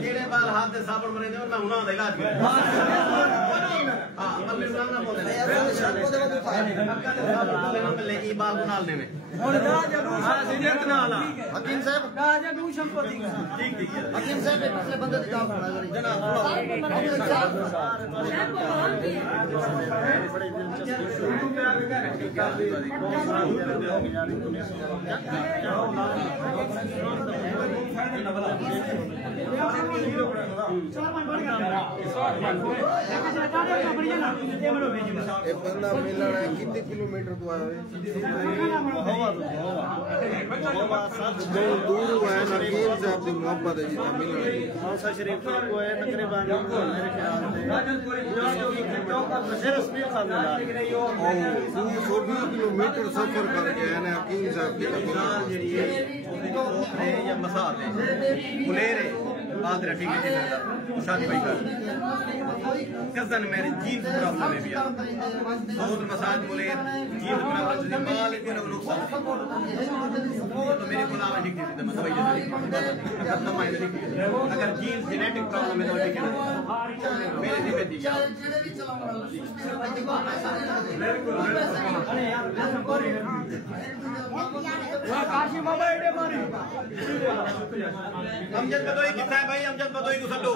जेड़े बाल हाथ से साबुन मरे दे मैं उना दा इलाज कर हां मल्ले ना बोले ले ई बाल नाल ने में हां सीनियर नाल हकीम साहब राजा नू संपत्ति ठीक ठीक हकीम साहब पिछले बंदे दी काम सुना करी जनाब बड़ी बंदा मिलना है कितने किलोमीटर तो आया दूर हुआ है नकीब साहब की मोहब्बत है जितना मिलना है मौसा शरीफ को है तकरीबन मेरे ख्याल से 220 किलोमीटर सफर करके है ना हकीम साहब की या मसाल है बुलेरे बादरा ठीक है शादी भाई का कजन मेरे जीन प्रॉब्लम है भैया बहुत मसाज बुलेर जीन प्रॉब्लम से माल को नुकसान तो मेरे बुलावा ठीक थी मतलब भाई खत्म है अगर जीन जेनेटिक प्रॉब्लम है तो ठीक है मेरे जिम्मे दी काशी मामा एडे मारी अमजद बदोई कितना है भाई अमजद बदोई को सल्लो